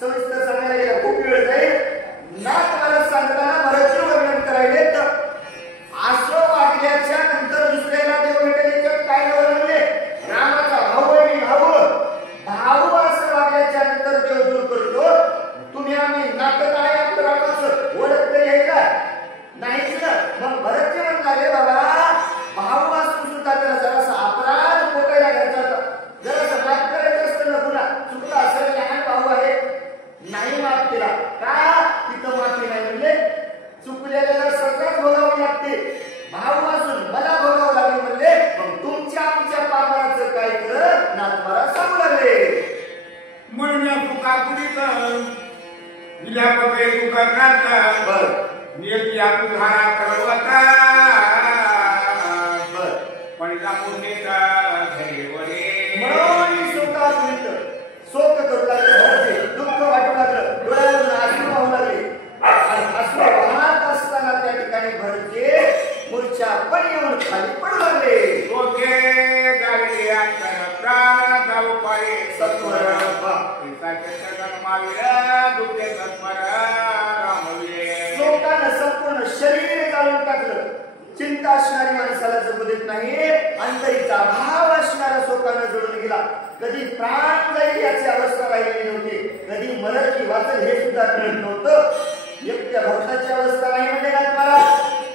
सविस्तर सांगायला गेला खूप वेळ जाईल नाथ मला सांगताना भरतचे वर्णन करायले तर आश्रम वाटल्याच्या नंतर दुसऱ्याला देव भेटले काय वर्णनले रामाचा भाऊ आहे मी भाऊ असं वागल्याच्या नंतर देव दूर करतो तुम्ही आम्ही नातं काय आपलं रामाचं ओळख तरी आहे का नाहीच ना मग भरतचे म्हणले बाबा भाऊ असून सुद्धा त्याला जरासा अपराध पोटायला घ्यायचा जरासा माफ करायचं असतं ना गुन्हा चुकला असं लहान भाऊ आहे नाही माफ केला का तिथं माफी नाही म्हणजे चुकलेल्याला सगळंच भोगावं लागते भाऊ असून मला भोगावं लागले म्हणजे मग तुमच्या आमच्या पापाचं काय कर नातवाला सांगू लागले म्हणून या तुका कुणीच दिल्या बघे तुका क्रांता बर नियती आपली धारा करवता बर पण पुण्यचा धैर्यवरे म्हणून शोकात शोक करू लागले दुःख वाटू लागलं डोळ्यावरून अश्रू वाहू लागले आणि अश्रू वाहत असताना त्या ठिकाणी भरते मूर्छा पण येऊन खाली पडू लागले ओके गाडी अंतर प्राण जाऊ पारे सत्वर दुःखे सत्वर रामवीर शोकानं संपूर्ण शरीर काढून टाकलं चिंता असणारी माणसाला जगू देत नाही अंतरीचा भाव असणारा शोकानं जोडून गेला कधी प्राण जाईल याची अवस्था राहिलेली नव्हती कधी मरल की वाचल हे सुद्धा कळत नव्हतं एकट्या भक्ताची अवस्था नाही म्हणजे का तुम्हाला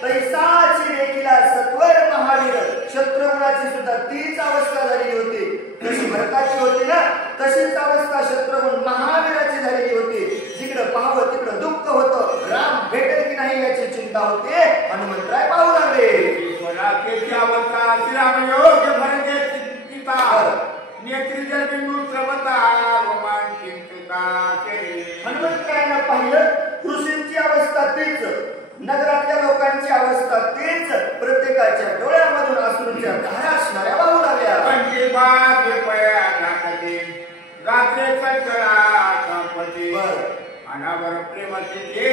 तैसाची देखीला सत्वर महावीर शत्रुघ्नाची सुद्धा तीच अवस्था झालेली होती जशी भरताची होती ना तशीच अवस्था शत्रुघ्न महावीराची झालेली होती जिकडे पाहावं तिकडे दुःख होतं राम भेटेल की नाही याची चिंता होते हनुमंतराय पाहू लागले ईश्वराची अवस्था श्रीराम योग्य भरते चिंता नेत्री जल बिंदू श्रवता रोमान चिंतिता केली हनुमंतरायांना पाहिलं ऋषींची अवस्था तीच नगरातल्या लोकांची अवस्था तीच प्रत्येकाच्या डोळ्यामधून अश्रूंच्या धारा असणाऱ्या वाहू लागल्या पंचीबात कृपया नाकते गात्रे संकळा संपत्ती अनावर प्रेमाचे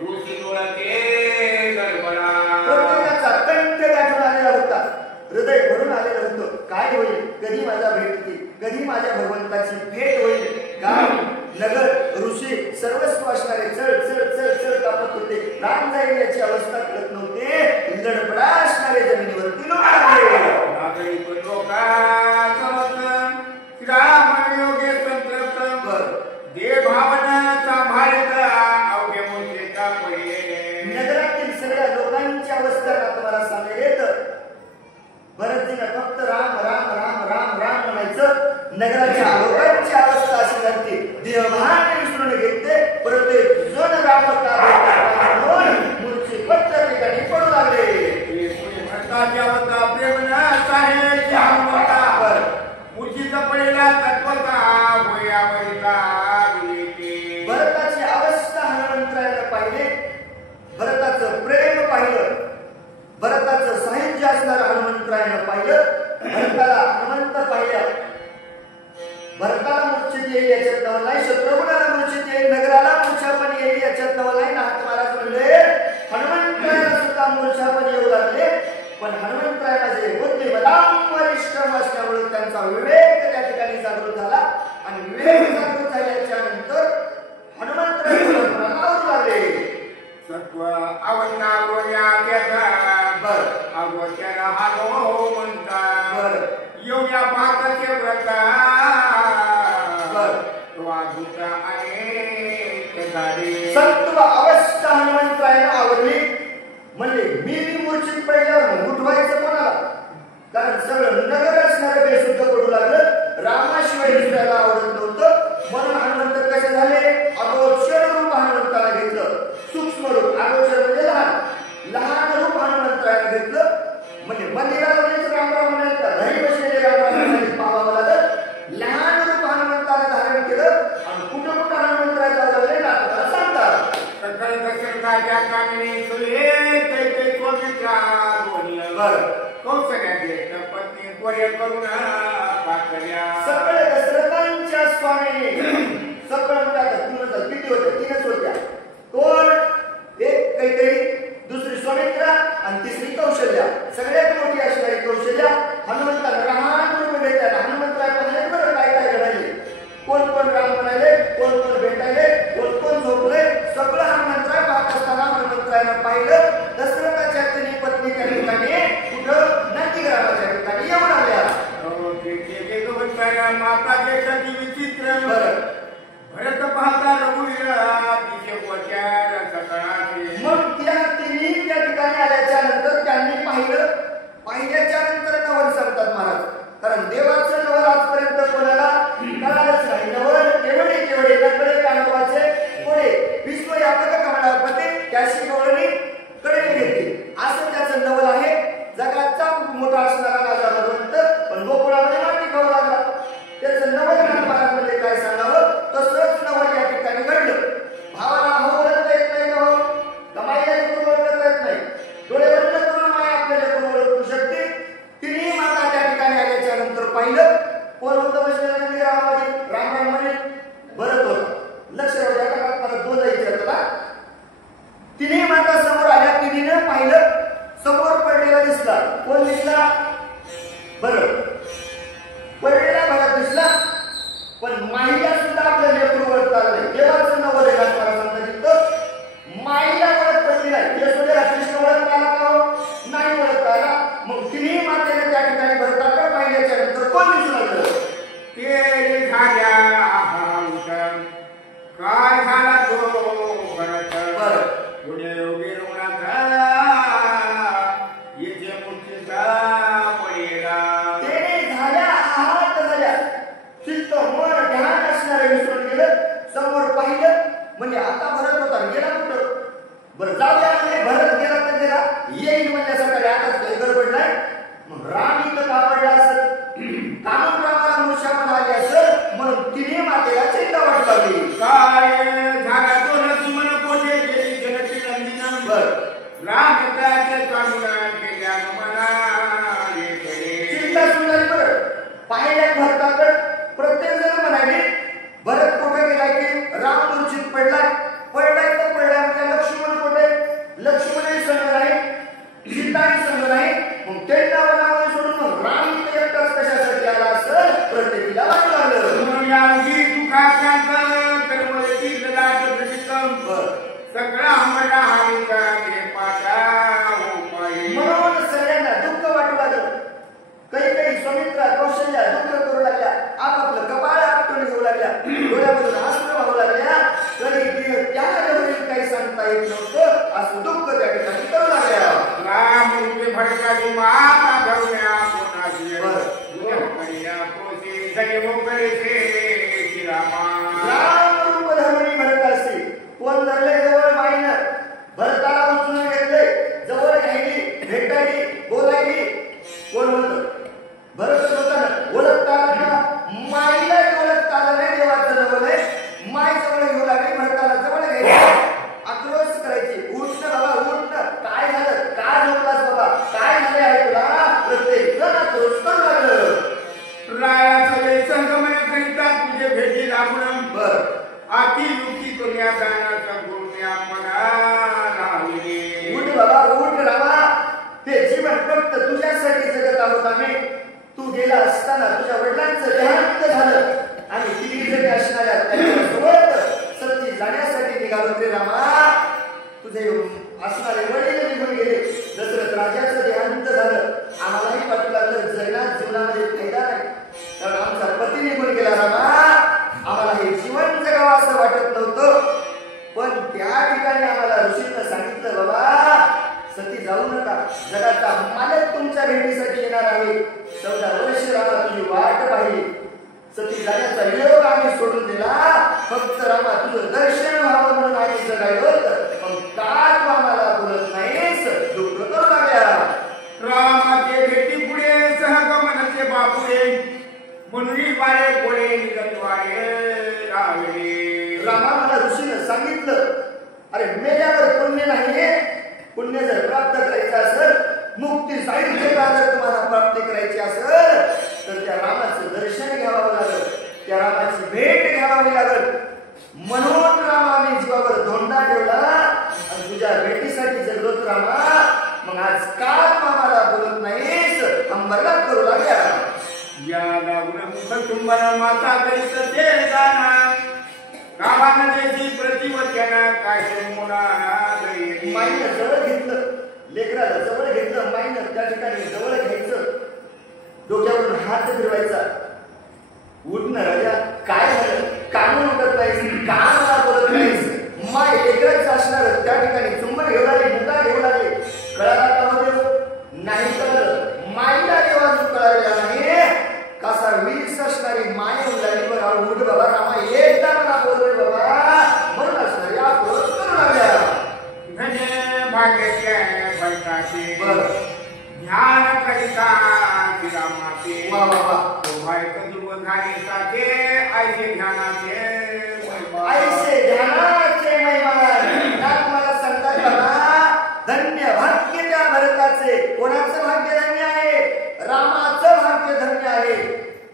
ऋषी डोळ्याचे गडबडा प्रत्येकाचा कंठ गाठून आलेला होता हृदय भरून आलेलं होतं काय होईल कधी माझा भेट कधी माझ्या भगवंताची भेट होईल गाव नगर ऋषी सर्वस्व असणारे चढ चढ चढ चढ कापत होते प्राण जाईल याची अवस्था कळत नव्हते गडबडा असणारे जमिनीवरती श्रीराम योगे संतप्त देव भावना सांभाळत अवघे मोठेचा पडे नगरातील सगळ्या लोकांची अवस्था तुम्हाला सांगेल भरतजीने फक्त राम राम राम राम राम म्हणायचं नगराच्या लोकांची अवस्था अशी झाली देवभान विसरून घेतले प्रत्येक जण राम का म्हणून मूर्ती पत्र ठिकाणी पडू लागले भरताची अवस्था प्रेमना साहेब हनुमंता मूर्तीचा पडेला तत्वता होया वैता भरताची अवस्था हनुमंतरायाने पाहिले भरताचं प्रेम पाहिलं भरताचं साहित्य असणारं हनुमंतरायानं पाहिलं भरताला हनुमंत पाहिल्या भरताला मूर्छित येईल याच्यात नवल नाही शत्रुघ्नाला मूर्छित येईल नगराला मूर्छा पण येईल याच्यात नवल नाही नाथ महाराज म्हणले हनुमंतरायाला सुद्धा मूर्छा पण येऊ लागले पण हनुमंतरायाला जे बुद्धी बलाम वरिष्ठम असल्यामुळे त्यांचा विवेक त्या ठिकाणी जागृत झाला आणि विवेक जागृत झाल्याच्या नंतर हनुमंतरायाला आवरू लागले सत्व अवन्ना गोया त्याचा बर अवचना हालो म्हणता बर योग्या पाताचे व्रता बर तो दुसरा अनेक गाडी सत्व अवस्था हनुमंतरायाला आवडली म्हणजे मी मूर्छित पडल्यावर उठवायचं कोणाला कारण सगळं नगर असणारं बेशुद्ध पडू लागलं रामाशिवाय दुसऱ्याला आवडत नव्हतं म्हणून हनुमंत कसे झाले अगोचर रूप हनुमंताला घेतलं सूक्ष्म रूप अगोचर म्हणजे लहान रूप हनुमंतरायाने घेतलं म्हणजे मंदिराला रामराम म्हणायचं घरी बसलेले रामराम म्हणायचे पाहावं लागत लहान रूप हनुमंताला धारण केलं आणि कुठं कुठं हनुमंतराया लागले ना आपल्याला सांगतात सकल दशरथाच्या कामिनी सुले ते बरं कौशल्याचे पत्नी त्वरे करून सगळे दशरथांच्या स्वामी सगळं म्हणजे किती होत्या तीनच होत्या कोण एक काही दुसरी स्वामित्रा आणि तिसरी कौशल्या सगळ्यात मोठी असणारी कौशल्या हनुमंताला राम रूप घेतात हनुमंतराय बरं काय काय घडाले कोण कोण उत्तर माता देशाची विचित्र बरं भरत पाहता रघुवीरा तिचे गोचार सकळाचे. मग त्या तिन्ही त्या ठिकाणी आल्याच्या नंतर त्यांनी पाहिल्याच्या नंतर नवल सांगतात महाराज. कारण देवाचं नवल आजपर्यंत कोणाला कळालंच नाही. नवल केवढे नकडे कानवाचे कोडे विश्वव्यापक कमळापते त्याशी गवळणी कडे घेतली असं त्याचं नवल आहे. जगाचा मोठा असणारा राजा भगवंत पण गोकुळामध्ये माती खाऊ लागला. त्याचं नवल महाराजांमध्ये काय सांगावं तसंच नवल या ठिकाणी घडलं. भावाला भाऊ ओळखता येत नाही, भाऊ कमाईला कोण ओळखता येत नाही. डोळे बंद करून माय आपल्याला कोण ओळखू शकते. तिने माता त्या ठिकाणी आल्याच्या नंतर पाहिलं कोण होतं बसलेलं गावामध्ये. राम म्हणे भरत होता. लक्ष राहू द्या का परत दोन विचारला. तिने माता समोर आल्या. तिने पाहिलं समोर पडलेला दिसला. कोण दिसला? बरं पडलेला भरत दिसला. पण माईला सुद्धा आपल्या लेकरू ओळखता नाही. देवाचं नवल सांगता माईला ओळख पडली नाही. यशोदेला कृष्ण ओळखता आला का? नाही ओळखता आला. मग तिन्ही मातेने त्या ठिकाणी भरताकडे पाहिल्याच्या नंतर कोण दिसू लागलं? ते झाल्या काय झाला तो भरत पुढे योगी रुग्णाचा येथे मूर्तीचा पडेला. ते झाल्या आहात झाल्या चित्त मन ध्यान असणारे विसरून गेलं. समोर पाहिलं म्हणजे आता भरत होता गेला कुठं? बरं जाऊ द्या म्हणजे भरत गेला तर गेला येईल म्हणण्यासाठी आताच काही गडबड नाही. मग राम इथं कापडला असेल कानून रामाला मूर्छा पण आली असेल म्हणून तिने मातेला चिंता वाटू लागली. काय झाला तो लक्ष्मण पोटे गेली जनती नंदिना. बरं राम त्याचे चांगला केल्या मला चिंता सुंदर. बरं पाहिल्या भरताकडे प्रत्येक जण म्हणाले भरत कुठे गेलाय की राम मूर्छित पडलाय. पडलाय तर पडलाय म्हणजे लक्ष्मण कुठे? लक्ष्मणही संग नाही, सीताही संग नाही. मग ते नाव सोडून मग राम इथे एकटाच कशासाठी आला असेल प्रत्येकीला वाटू लागलं. म्हणून या उगी तुका सांगत तर मला लाट प्रतिकंप सगळा आम्हाला हारिका ते पाटा हो पाहिजे. म्हणून सगळ्यांना दुःख वाटू लागलं. काही सुमित्रा कौशल्या दुःख करू लागल्या. आपापलं कपाळ आपटून घेऊ लागल्या. डोळ्यामधून अश्रू वाहू लागल्या. तरी त्या जवळील काही सांगता येत नव्हतं असं दुःख त्या ठिकाणी करू लागल्या. राम रूपे भडकाली माता धरुण्या कोणाशी पोसे सगळे मोकळे राम रूप धरुणी भरतासी. कोण धरले जवळ माईनं भरताला उचलून घेतले. जवळ घ्यायली भेटायली बोलायली. कोण होतं? भरत होता ना. ओळखता आला ना माईला ओळखता आलं नाही. देवाचं नवल आहे. माई जवळ घेऊ लागली. भरताला जवळ घ्यायची आक्रोश करायची. उठणं बाबा उठणं. काय झालं? काय झोपलास बाबा? काय झाले आहे तुला? प्रत्येक जण आक्रोश करू लागलं. रायाचा वेळ संगमन करिता तुझे भेटी लागून बरं आती युक्ती करूया जाण्याचा गुरुया मना राहिली. उठ बाबा उठ रामा. हे जीवन फक्त तुझ्यासाठी जगत आहोत आम्ही. तू गेला असताना तुझ्या वडिलांचं देहांत झालं आणि तिघी जणी असणाऱ्या त्यांच्यासोबत सती जाण्यासाठी निघालो रे रामा. तुझे असणारे वडील निघून गेले. दशरथ राजाचं देहांत झालं. आम्हालाही वाटू लागलं जगण्यात जीवनामध्ये फायदा नाही कारण आमचा पती निघून गेला रामा. आम्हाला हे जीवन जगावं असं वाटत नव्हतं. पण त्या ठिकाणी आम्हाला ऋषीनं सांगितलं बाबा सती जाऊ नका. जगाचा मालक तुमच्या भेटीसाठी येणार आहे. 14 वर्ष रामा तुझी वाट पाहिली. सती जाण्याचा योग आम्ही सोडून दिला. फक्त रामा तुझं दर्शन व्हावं म्हणून आम्ही जगायलो. मग का तू आम्हाला बोलत नाहीस? दुःख करू लागल्या. रामाचे भेटी पुढे सहगमनाचे बापुडे म्हणून बाळे पुढे निगतवाडे रावले. रामा मला ऋषीनं सांगितलं अरे मेल्यावर पुण्य नाहीये. पुण्य जर प्राप्त करायचं असेल मुक्ती साहित्य जर तुम्हाला प्राप्ती करायची असेल तर त्या रामाचं दर्शन घ्यावं लागेल. त्या रामाची भेट घ्यावी लागेल. म्हणून रामाने जीवावर धोंडा ठेवला आणि तुझ्या भेटीसाठी जगलोत रामा. मग आज का आम्हाला बोलत नाहीस? अंबरनाथ करू लागल्या. या लागून कुटुंबाला माता करीत ते जाणार गावानं त्याची प्रतिवचन काय माईनं जवळ घेतलं. लेकराला जवळ घेतलं. माईनं त्या ठिकाणी जवळ घ्यायचं. डोक्यावरून हात फिरवायचा. उठ बाबा रामा एकदा मला बोलतोय बाबा म्हणून असणार या करू लागल्या धन्य भाग्याच्या भरताचे बर ध्यान करिता रामाचे वा वा वा व्हायचं दुर्ग घाणीसाचे ऐसे ध्यानाचे ऐसे ध्यानाचे महिमान नाथ मला सांगतात बाबा धन्य भाग्य त्या भरताचे कोणाचं भाग्य धन्य आहे रामाचं भाग्य धन्य आहे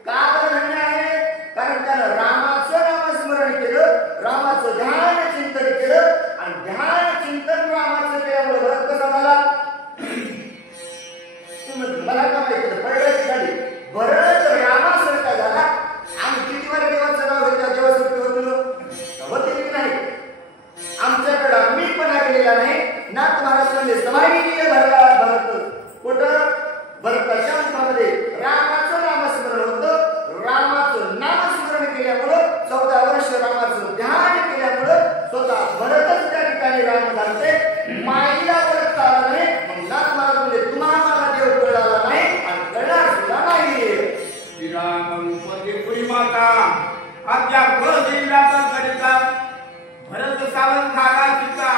का बरं धन्य आहे कारण त्यानं रामाचं नामस्मरण केलं रामाचं ध्यान चिंतन केलं आणि ध्यान चिंतन रामाचं केल्यामुळे भरत कसा झाला मला का माहिती पडलं झाली भरत रामासारखा झाला आम्ही किती वेळा देवाचं नाव घेतलं देवासारखं होते की नाही आमच्याकडे आम्ही पण गेलेला नाही नाथ महाराजांनी समाधी भरला भरत कुठं भरताच्या मुखामध्ये रामाचं नामस्मरण होतं रामाचं नामस्मरण केल्यामुळं 14 वर्ष रामाचं ध्यान केल्यामुळं स्वतः भरतच त्या ठिकाणी राम झालते माईला भरत आला नाही मग नाथ महाराज म्हणजे तुम्हाला मला देव कळाला नाही आणि कळणार सुद्धा नाही श्रीराम रूप देवपुरी माता अद्याप जिल्ह्याचा करिता भरत सावंत झाला सीता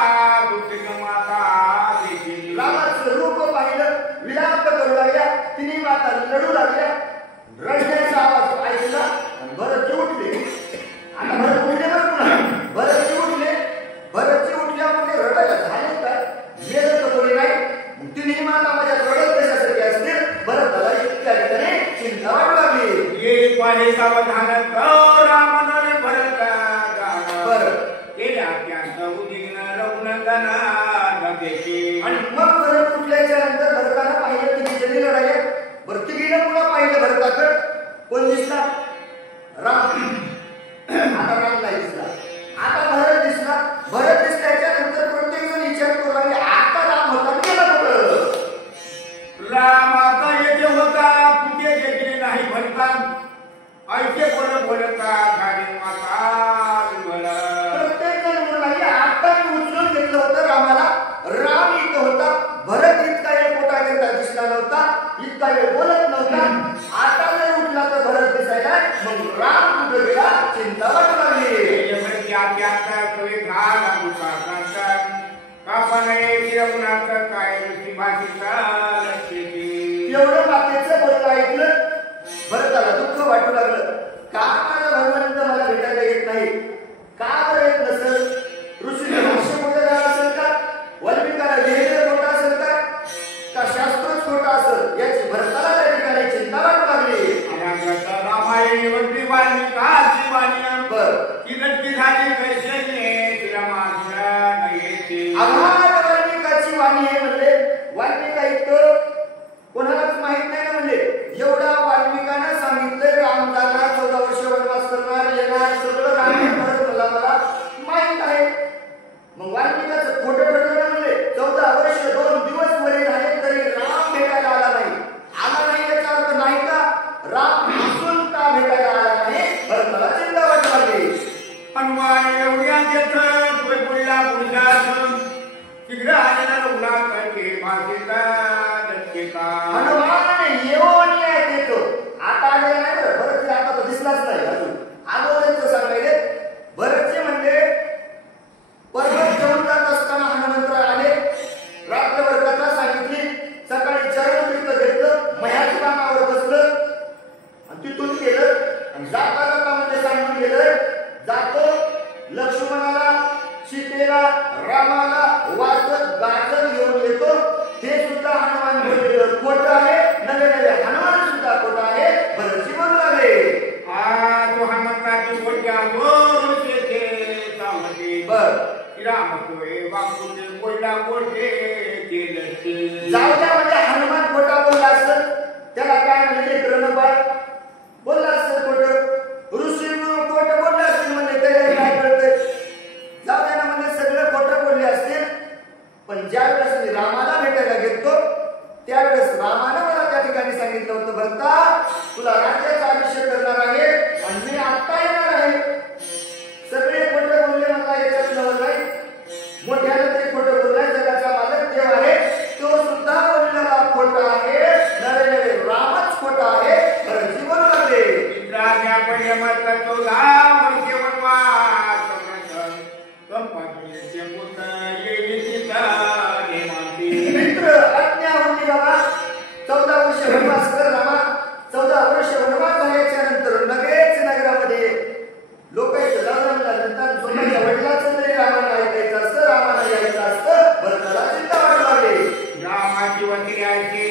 दुर्ग माता देखील रामाचं रूप पाहिलं विलाप करू लागल्या तिन्ही माता लढू लागल्या रडण्याचा आवाज ऐकला आणि भरतजी उठले आता भरत उठले बरं पुन्हा भरतजी उठले भरतजी उठल्यामध्ये रडायला झाले काय गेलं तर कोणी नाही तिन्ही माता माझ्या रडत कशासाठी असतील भरताला इतक्या ठिकाणी चिंता वाटू लागली ये पाहे सावधान रामनोने भरत बरं केल्या अत्यंत उद्विग्न रघुनंदना गदेशी आणि मग भरत उठल्याच्या नंतर भरताना पाहिलं की जणी लढायला भरतीनं पुन्हा पाहिलं भरताकडं कोण दिसला राम आता राम नाही दिसला आता भरत दिसला भरत दिसल्याच्या नंतर प्रत्येक जण विचार करू लागले आता राम होता गेला कुठं राम आता येथे होता कुठे गेले नाही भरता ऐसे बोलता गाडी माता प्रत्येक जण म्हणू लागले आता मी उचलून घेतलं होतं रामाला राम इथं होता भरत इतका वेळ पोटा करता दिसला नव्हता इतका वेळ बोलत नव्हता आता जर उठला तर भरत दिसायला मग राम कुठं गेला चिंता वाटू लागली एवढं मातेचं बोलणं ऐकलं भरताला दुःख वाटू लागलं का माझा भगवंत मला भेटायला येत नाही का बरं येत नसेल ऋषीने भाष्य मोठं झालं असेल का वाल्मिकाला लिहिलेलं मोठं असेल का शास्त्रच खोटं असेल याची भरताला त्या ठिकाणी चिंता वाटू लागली रामायण वरती वाल्मिकाची वाणी बर ती नक्की झाली कैसे तिला मागण्या नाही आभार वाल्मिकाची वाणी आहे म्हणले वाल्मिका इतकं कोणालाच माहित नाही ना म्हणले एवढा वाल्मिकानं सांगितलं राम जाणार 14 वर्ष वनवास करणार येणार सगळं राम मला माहित आहे मग वाल्मिकाचं खोटं ठरलं म्हणले 14 वर्ष 2 दिवस वरी राहिले तरी राम भेटायला आला नाही याचा अर्थ नाही का राम असून का भेटायला आला नाही बरं मला चिंता वाटू लागली हनुमान एवढ्या घेतलं तुझे पुढला पुढच्या तिकडे आलेला रुग्णात करते भाषेचा दत्तेका हनुमान येऊन येतो आता आलेला नाही बरं आता तो दिसलाच नाही अजून अगोदरच सांगायले बरेचसे म्हणजे पर्वत घेऊन जात असताना हनुमंतराय आले रात्रभर कथा सांगितली सकाळी चरणतीर्थ घेतलं मयाच्या कामावर बसलं आणि तिथून गेलं आणि जाता जाता म्हणजे सांगून गेलं जातो लक्ष्मणाला सीतेला रामाला वाचत गाजत घेऊन येतो हे सुद्धा हनुमान बोललेलं खोटं आहे नवे नवे हनुमान सुद्धा खोटं आहे भरतजी म्हणू लागले तो हनुमंताची गोट्या दोन येथे चावते बर राम तोय बापूचे बोलला गोटे केलं जाऊ द्या म्हणजे हनुमान खोटा बोलला असत त्याला काय म्हणजे रणबाळ बोलला असत खोटं ऋषी खोटं बोलला असतील म्हणजे त्याला काय कळतंय जाऊ द्या ना म्हणजे सगळं खोटं बोलले असतील पण ज्या वेळेस मी रामाला भेटायला गेलो त्यावेळेस रामानं मला त्या ठिकाणी सांगितलं होतं भरता तुला राज्याचं आयुष्य करणार आहे आणि मी आता येणार आहे सगळे खोटं बोलले मला याच्यात नवल नाही मोठ्यानं तरी खोटं बोललाय जगाचा मालक देव आहे तो सुद्धा मस्त 14 वर्षे वनवास संपत्तीचे पुत्र येईल सीता नेमांती. मित्र आज्ञा होती बाबा 14 वर्ष वनवास कर रामा. 14 वर्ष वनवास झाल्याच्या नंतर लगेच नगरामध्ये लोकांचं जागरण झाल्यानंतर स्वतःच्या वडिलांचं तरी रामाला ऐकायचं असतं, रामाला यायचं असतं. भरताला चिंता वाटू लागली. रामाची वती यायची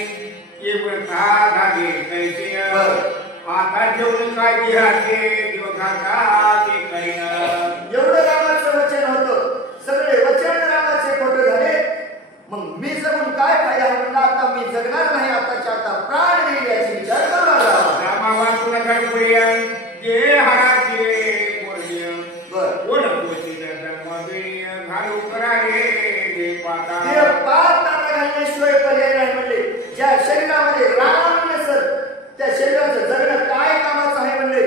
केवळ झाले कैसे आता जेवढी काय घ्यायचे दिवसाचा ते करीन. एवढं रामाचं वचन होतं. सगळे वचन रामाचे खोटे झाले. मग मी जगून काय फायदा म्हणला. आता मी जगणार नाही. आताच्या आता प्राण देईल याची विचार करू लागला. रामा वाचून काय पुढे जे हराचे बोलले बोल पोची घालू करारे दे पाता ते पाच नाका घालण्याशिवाय पर्याय नाही म्हणले. ज्या शरीरामध्ये राम नसत त्या शरीराचं जगणं काय कामाचं आहे म्हणले.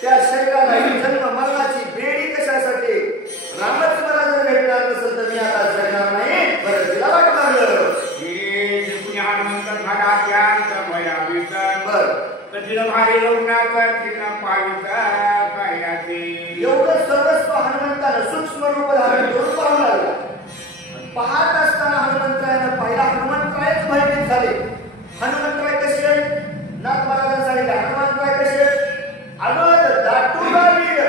त्या शरीराला जन्म मरणाची बेडी कशासाठी. रामच मला जर भेटणार नसेल तर मी आता जगणार नाही. बरं तिला वाटू लागलं हे जे कुणी हनुमंत झाला त्यांचा भया विसर कठीण भारी लग्नाचं तिनं पाहिजे कायदाचे. एवढं सर्वस्व हनुमंतानं सूक्ष्म रूप धारण करून पाहू लागला. पाहत असताना हनुमंतरायानं पहिला हनुमंतरायच भयभीत झाले. हनुमंतराय कसे नाथ महाराजांनी सांगितले. हनुमंतराय कसे अगोदर दाटूला वीर.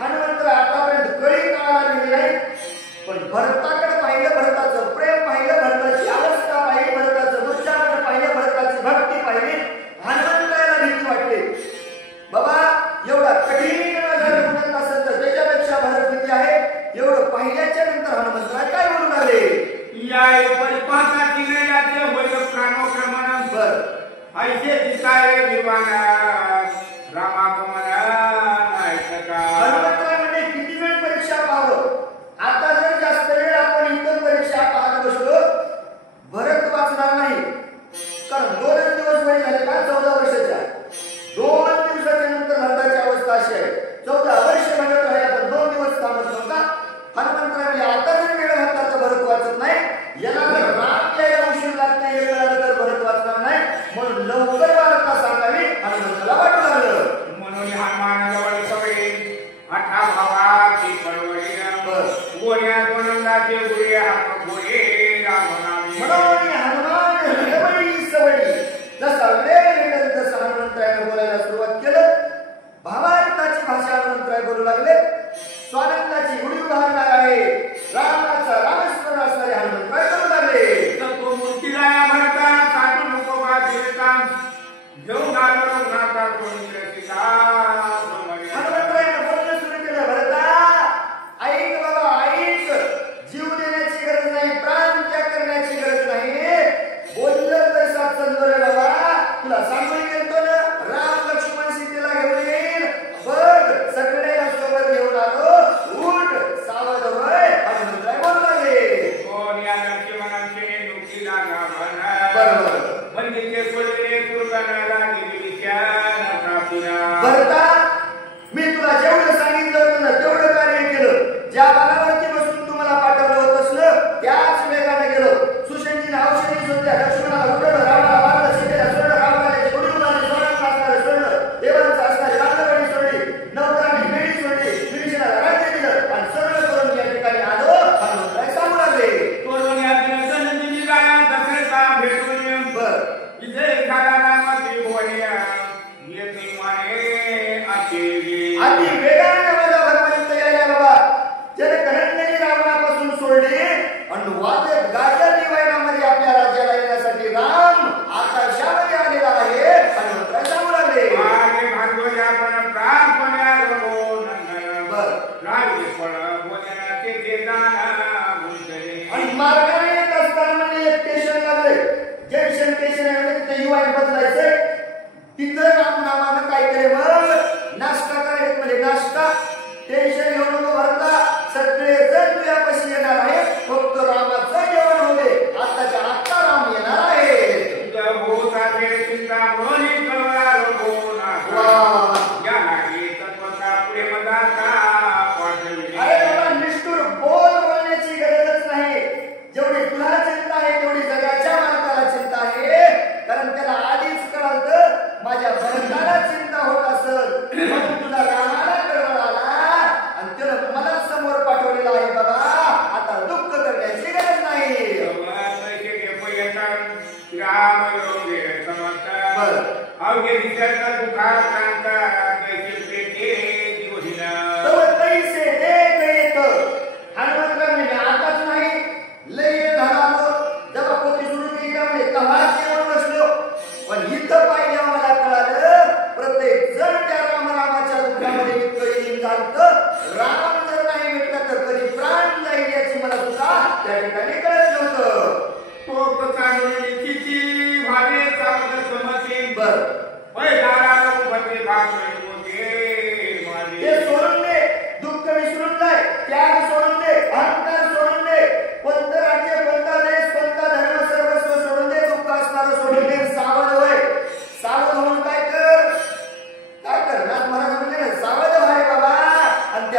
हनुमंतराय आतापर्यंत कळी काळाला गेले नाही. पण भरताकडे पाहिलं, भरताचं प्रेम पाहिलं, भरताची अवस्था पाहिली, भरताचं उच्चारण पाहिलं, भरताची भक्ती पाहिली. हनुमंतरायाला भीती वाटली. बाबा एवढा कठीण जर म्हणत असेल तर त्याच्यापेक्षा भरत भीती आहे. एवढं पाहिल्याच्या नंतर हनुमंतराय काय बोलू लागले. या परिपाठाची नयाचे होय प्राणोक्रमण बर ऐसे दिसाय दिवाना रामागमना ऐकता. हनुमंतराय म्हणजे किती वेळ परीक्षा पाहावं. आता जर जास्त वेळ आपण इतर परीक्षा पाहत बसलो भरत वाचणार नाही. कारण 2 दिवस वय झाले का 14 वर्षाच्या. 2 दिवसाच्या नंतर भरताची अवस्था अशी आहे. 14 वर्ष म्हणत राहिला तर 2 दिवस थांबत नव्हता. हनुमंतराय म्हणजे आता जर वेळ घातला तर भरत वाचत नाही. याला जर राम यायला उशीर लागत नाही तर भरत वाचणार नाही. म्हणून लवकर वार्ता सांगावी हनुमंताला वाटू लागलं. म्हणून हनुमानाजवळ सवय 18 भावाची पळवळी गोड्या आनंदाचे गुळे हात गोळे रामनामी. म्हणून हनुमान हृदयी सवडी. जसा वेळ भेटेल तसं हनुमंतरायाने बोलायला सुरुवात केलं. भावार्थाची भाषा हनुमंतराय बोलू लागले. स्वानंदाची उडी उभारणार आहे. रामाचा रामस्मरण असणारे हनुमंतराय बोलू लागले. तो मूर्तीला भरता साधू नको बा देवता घेऊन आलो नाता कोणी सीता. हनुमंतरायाने बोलणं सुरू केलं. भरता ऐक बाबा ऐक. जीव देण्याची गरज नाही, प्राण त्याग करण्याची गरज नाही. बोललं तर साधं रे बाबा. तुला सांगून गेलतो ना राम लक्ष्मण सीतेला घेऊन येईल. बघ सगळ्याला सोबत घेऊन आलो. उठ सावध होय. हनुमंतराय बोलू लागले. कोण या लक्ष्मणाचे नुकीला गाभणा बरोबर बंदीचे सोडले सुरगानाला गेली शान प्राप्तीला. भरता मी तुला जेवढं सांगितलं होतं ना तेवढं कार्य केलं. ज्या बागावरती बसून तुम्हाला पाठवलं होतं असलं त्याच वेगाने गेलो. सुशेंजीने औषधी शोधल्या. लक्ष्मणाला उठवलं, रामाला मारलं, सीतेला सोडलं. रामाला सोडून उडाली, सोडून असणारे सोडलं, देवांचं असणारे रांगवडी सोडली, नवकरांनी बेडी सोडली, विभीषणाला राज्य दिलं आणि सर्व करून या ठिकाणी आलो. हनुमंतराय सांगू लागले. तोडून या दिवसांनी गाया दसरेचा भेटून बर इथे एखादा नामाची बोलया येते माने आतेली. अति वेगाने माझा भगवंत यायला बाबा. त्याने कणंदनी रावणापासून सोडले आणि वादळ गाजर दिवायनामध्ये आपल्या राज्याला येण्यासाठी राम आकाशामध्ये आलेला आहे. हनुमंतराय सांगू लागले. मागे भागवल्या पण प्रार्थना रहो नंदन बर राजे पण बोलण्याचे ते जाना गुंतले. आणि मार्गाने येत असताना म्हणजे एक स्टेशन लागले. जंक्शन स्टेशन आहे म्हणजे तिथे युआय बदलायचंय. तिथं राम नावानं काय केले मग नाश्ता करायचं म्हणजे नाश्ता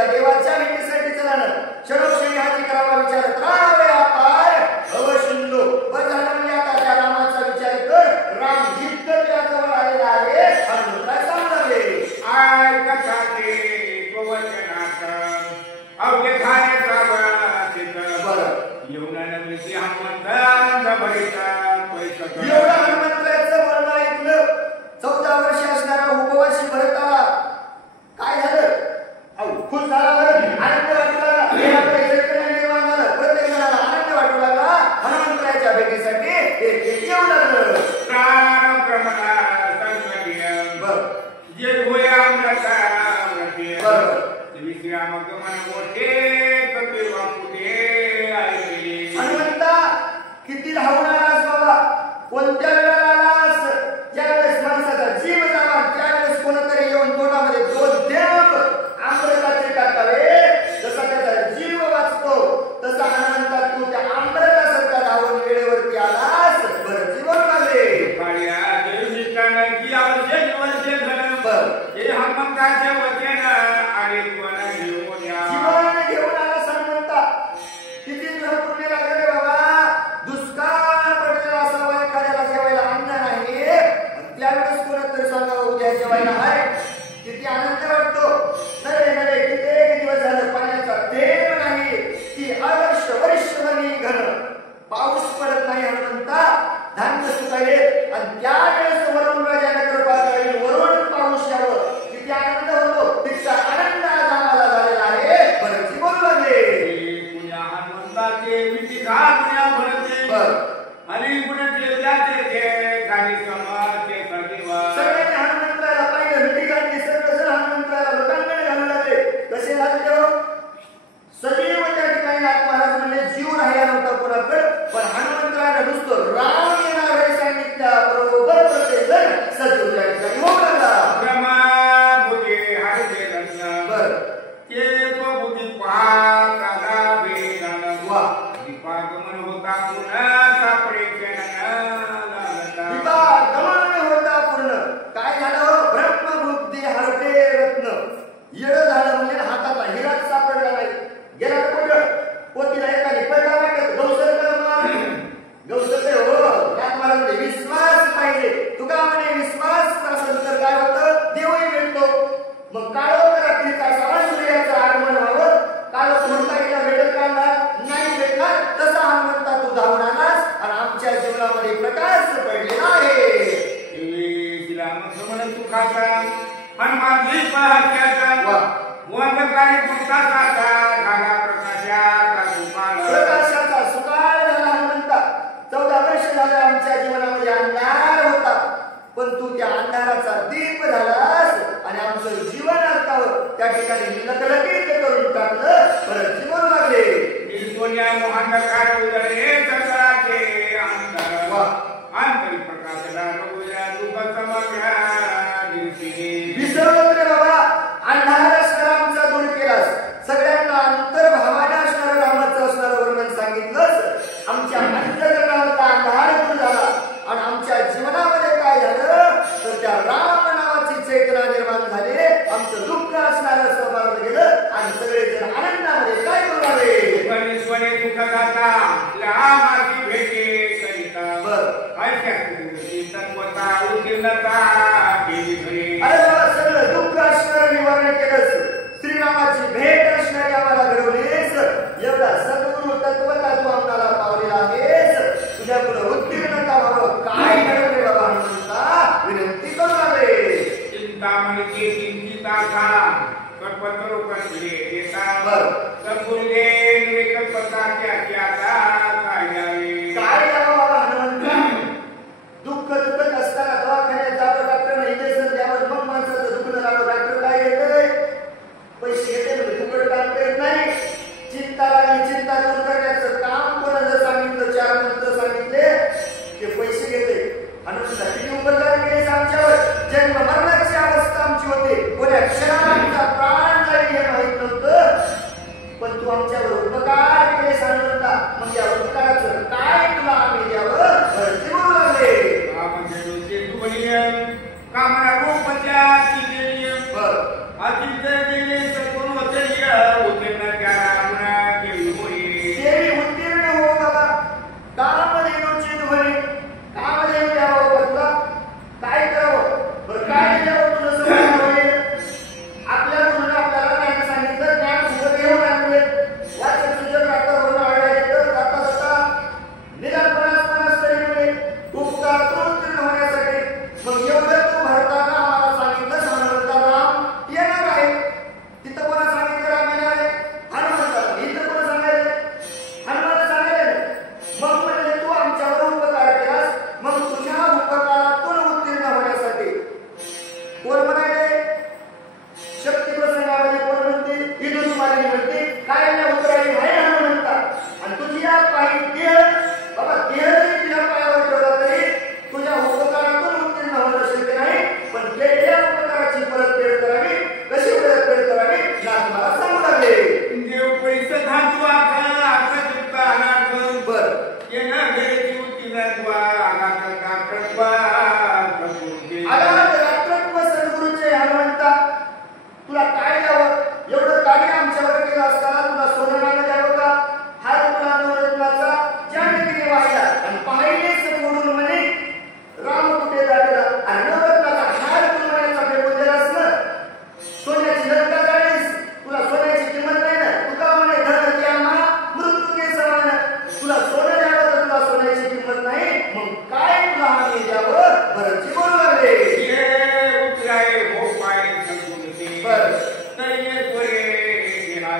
त्या देवाच्या भेटीसाठी चलानं क्षणोक्षणी हाती करावा विचार राहावे अपार अवशिंदो बरं झालं म्हणजे आता त्या रामाचा विचार कर राम जितकं तुझ्याजवळ आलेला आहे आणि काय सांगणार आय कथाचे प्रवचनात अवघे खाण्याचा बरं येऊन नवशी हनुमंतांचा बळीचा पैसा एवढा हनुमंताचं बोलणं ऐकलं 14 वर्ष असणारा उपवासी भरताला काय झालं खुश झाला बरं आनंद वाटला निर्माण झालं प्रत्येक जणाला आनंद वाटू लागला हनुमंताच्या भेटीसाठी येऊ लागलं जे गोया हनुमंता किती धावून आलास बाबा कोणत्या वेळेला आलास ज्यावेळेस माणसाचा जीव जावा त्यावेळेस कोणतरी येऊन तोंडामध्ये 2 देव अमृताचे टाकावे जसा त्याचा जीव वाचतो तसा हनुमंता तू त्या अमृतासारखा धावून वेळेवरती आलास बरं जीवन लागले हनुमंताच्या वचन आणि जीवन घेऊन आला हनुमंता किती पुण्य लागले बाबा दुष्काळ पडलेला असावा एखाद्याला जेवायला अन्न नाही त्यावेळेस कोणतरी सांगावं उद्या जेवायला आहे किती आनंद वाटतो नरे नरे किती दिवस झालं पाण्याचा थेंब नाही की वर्षभरी घन पाऊस पडत नाही हनुमंता धान्य सुकायले आणि त्यावेळेस वरून राजाने कृपा करावी वरून पाऊस यावं किती आनंद होतो तितका आनंद आज आम्हाला झालेला आहे बरं जीवन लागले हनुमंताचे विधी पुण्या भरते आणि पुण्याचे गाडी समाजचे सगळ्यांनी हनुमंताला पाहिलं मिठी काढली सर्वजण हनुमंताला लोटांगण घालू लागले कसे झाले सजीव त्या ठिकाणी महाराज म्हणले जीव राहिला नव्हता कोणाकडे पण हनुमंताला नुसतं राम येणार हे सांगितल्याबरोबर प्रत्येक जण सजीव त्या ठिकाणी होऊ लागला बर ते बुद्धी पाहता वा दीपागमन होता पुन्हा होता पूर्ण काय झालं ब्रह्मबुद्धी हरते रत्न येड झालं म्हणजे हातातला हिराच सापडला नाही गेला कुठं पोतीला एकाने पडला वाटत गौसर हो त्यात मला म्हणजे विश्वास पाहिजे तुका म्हणे विश्वास असेल तर काय होतं देवही भेटतो मग काळोख रात्रीचा सवा सूर्याचं आगमन व्हावं काळोख म्हणता गेला भेटत का नाही भेटणार तसा हनुमंता तू धावून आलास आणि आमच्या जीवनामध्ये प्रकाश पडलेला आहे सुखाचा हनुमान प्रकाशाचा सुकाळ झाला हनुमंता 14 वर्ष झालं आमच्या जीवनामध्ये अंधार होता पण तू त्या अंधाराचा दीप झालास आणि आमचं जीवन अर्थावर त्या ठिकाणी लखलखीत करून टाकलं परत जीवन लागले विसरलो रे बाबा अंधार असणारा आमचा दूर केलास सगळ्यांना अंतर्भावाने असणारं रामाचं असणारं वर्णन सांगितलंस आमच्या अंतर्गतातला अंधार दूर झाला आणि आमच्या जीवनामध्ये काय झालं तर त्या राम नावाची चेतना निर्माण झाली आमचं दुःख असणारं सहभाग गेलं आणि सगळेजण आनंदामध्ये काय बोलावे अरे बाबा सगळं दुःख असणारं निवारण केलंस श्रीरामाची भेट असणारी आम्हाला घडवलीस एवढा सद्गुरु तत्वता तू आम्हाला पावलेला आहेस तुझ्या पुढे उत्तीर्णता व्हावं काय घडवले बाबा हनुमंता विनंती करू लागले चिंतामणीची चिंतिता का कल्पतरू करले देता सद्गुरुदे विकल्पता क्या काय द्यावं बाबा हनुमंता दुःख असताना दवाखान्यात जावं डॉक्टर नाही देसन द्यावं मग माणसाचं दुःख झालं डॉक्टर काय घेतोय पैसे घेते म्हणजे फुकट काम करत नाही चिंता लागली चिंता दूर करण्याचं काम कोणा जर सांगितलं 4 मंत्र सांगितले ते पैसे घेते हनुमंता किती उपकार केले आमच्यावर जन्म मरणाची अवस्था आमची होती कोण्या क्षणाला आमचा प्राण जाईल हे माहित नव्हतं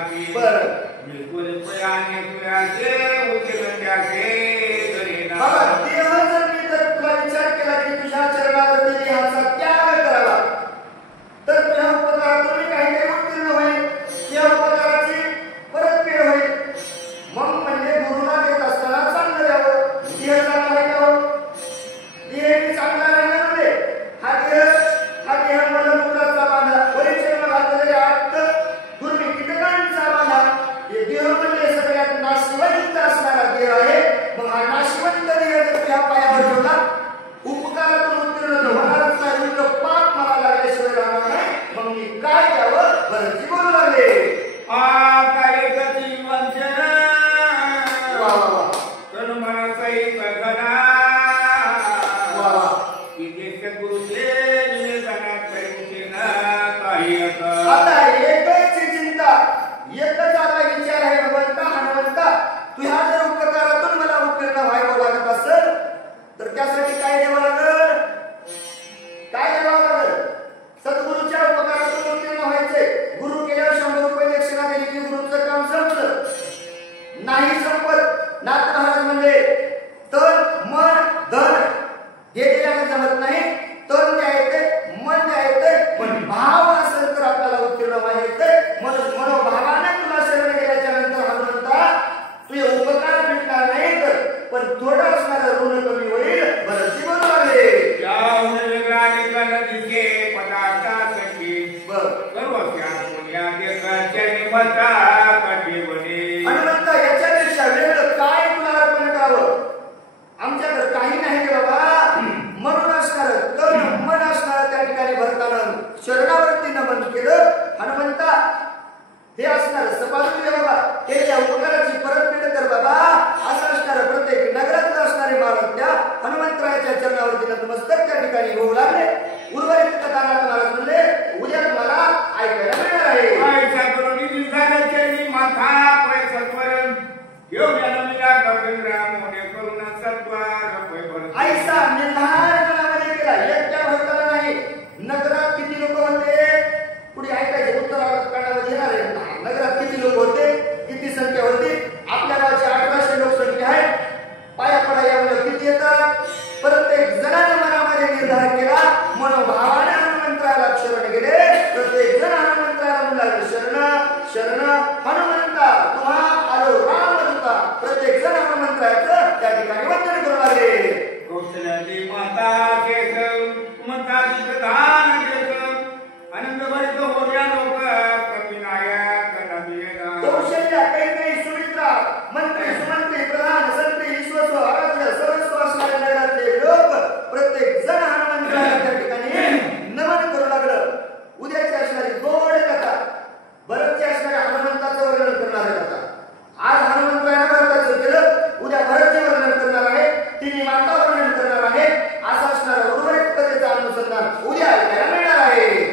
नाची बर बिलकुल प्रयाने तुझ्याचे उचल त्याचे करीना बाबा देह जर मी तर तुला विचार केला की तुझ्या चरणावरती देहाचा त्याग करावा तर त्या उपकारातून मी काहीतरी उत्तीर्ण होईल त्या उपकाराची परतफेड होईल मग म्हणजे गुरुला देत असताना चांगलं द्यावं देह चांगला आहे का हो देह चांगला राहण्यामध्ये हा देह मलमूत्राचा बांधा परिचय घातलेले आत गुरुनी कीटकांचा बांधा हे देह म्हणजे सगळ्यात नाशिवंत असणारा देह आहे मग हा नाशिवंत देह जर तुझ्या पायावर ठेवला उपकारातून उत्तीर्ण होणारच नाही उलट पाप मला लागल्याशिवाय राहणार नाही मग मी काय द्यावं भरती बोलू लागले काय कधी वंचन वा वा वा तनु मन सहित घना वा वा की देश गुरुचे निवेदनात करीचे ना काही आता एकच चिंता एकच आता विचार आहे भगवंता हनुमंता तुझ्या जर उपकारातून मला उत्तीर्ण व्हावं लागत असेल तर त्यासाठी काय द्यावं लागल काय द्यावं लागल सद्गुरूच्या उपकारातून उत्तीर्ण व्हायचे गुरु केल्यावर 100 रुपये दक्षिणा दिली की गुरुचं काम संपलं नाही संपत नाथ महाराज म्हणजे तन मन धन हे दिल्याने जमत नाही तन द्यायचे मन द्यायचे पण भाव असेल तर आपल्याला उत्तीर्ण व्हायचे म्हणून मनोभावाने तुला शरण गेल्याच्या नंतर हनुमंता तुझे उपकार भेटणार नाहीत पण थोडं असणारं ऋण कमी होईल भरती बोलू लागले जाऊन वेगळा निघाला तिथे पदार्थासाठी बर सर्व त्या पुण्या देशाच्या निमता